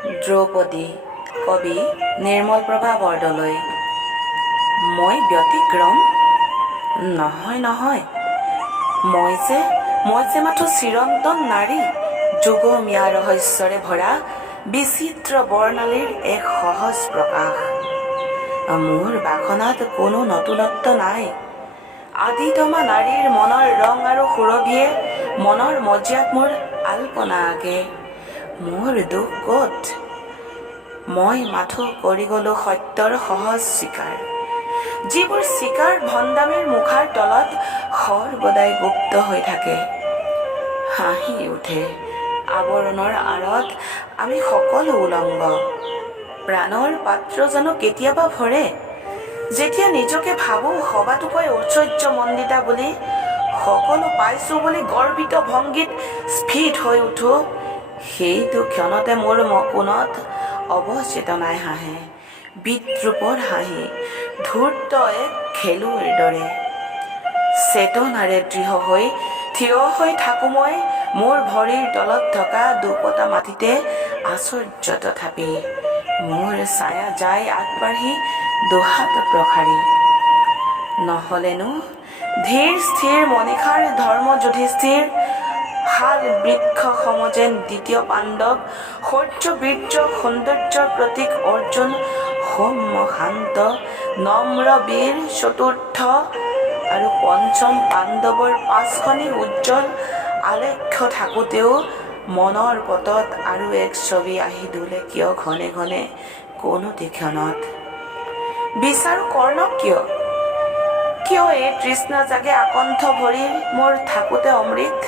দ্ৰৌপদী কবি নিৰ্মলপ্ৰভা বৰদলৈ। মই ব্যতিক্ৰম? নহয়, মই যে মাথো চিৰন্তন নাৰী, যুগমীয়া ৰহস্যৰে ভৰা বিচিত্ৰ বৰ্ণালীৰ এক সহজ প্ৰকাশ। মোৰ বাসনাত কোনো নতুনত্ব নাই। আদিতমা নাৰীৰ মনৰ ৰং আৰু সুৰভিয়ে মনৰ মজিয়াত মোৰ আলপনা আগে। মোৰ দুখ ক'ত? মই মাথো কৰি গলো সত্যৰ সহজ স্বীকাৰ, যিবোৰ স্বীকাৰ ভণ্ডামীৰ মুখাৰ তলত সৰ্বদাই গুপ্ত হৈ থাকে। হাঁহি উঠে আৱৰণৰ আঁৰত আমি সকলো উলংগ। প্ৰাণৰ পাত্ৰ জানো কেতিয়াবা ভৰে, যেতিয়া নিজকে ভাবোঁ সবাতোকৈ ঐশ্বৰ্যমণ্ডিতা বুলি, সকলো পাইছোঁ বুলি গৰ্বিত ভংগীত স্ফীত হৈ উঠোঁ। সেইটো ক্ষণতে মোৰ মকুনত অৱচেতনাই হাঁহে, বিদ্ৰূপৰ হাঁহি, ধূৰ্ত এক খেলুৱৈৰ দৰে। চেতনাৰে দৃঢ় হৈ থিয় হৈ থাকোঁ মই মোৰ ভৰিৰ তলত থকা দুপতা মাটিতে আশ্চৰ্য তথাপি। মোৰ ছায়া যায় আগবাঢ়ি দুহাত প্ৰসাৰি। নহ'লেনো ধীৰ স্থিৰ মনীষাৰ ধৰ্ম যুধিষ্ঠিৰ, শাল বৃক্ষ সম যেন দ্বিতীয় পাণ্ডৱ, শৌৰ্য বীৰ্য সৌন্দৰ্যৰ প্ৰতীক অৰ্জুন, সৌম্য শান্ত নম্ৰ বীৰ চতুৰ্থ আৰু পঞ্চম পাণ্ডৱৰ পাঁচখনি উজ্জ্বল আলেখ্য থাকোঁতেও মনৰ পটত আৰু এক ছবি আহি দোলে কিয় ঘনে ঘনে কোনোটি ক্ষণত? বিচাৰো কৰ্ণক কিয় এই তৃষ্ণা জাগে আকণ্ঠ ভৰিৰ মোৰ থাকোঁতে অমৃত?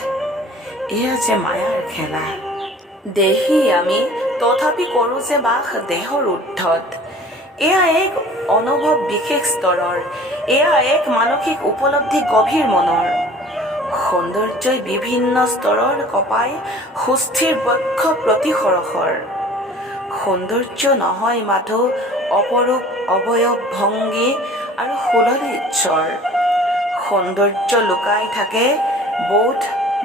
এয়া যে মায়াৰ খেলা। দেহি আমি তথাপি কৰোঁ যে বাস দেহৰ ঊৰ্ধত। এয়া এক অনুভৱ বিশেষ স্তৰৰ, এয়া এক মানসিক উপলব্ধি গভীৰ মনৰ। সৌন্দৰ্যই বিভিন্ন স্তৰৰ কপাই সুস্থিৰ বক্ষ প্ৰতি সৰসৰ। সৌন্দৰ্য নহয় মাথো অপৰূপ অৱয়ব ভংগী আৰু সুললিত স্বৰ। সৌন্দৰ্য লুকাই থাকে বোধ,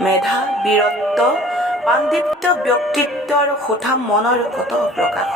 মেধা, বীৰত্ব, পাণ্ডিত্য, ব্যক্তিত্ব আৰু সুঠাম মনৰ কত প্ৰকাশ।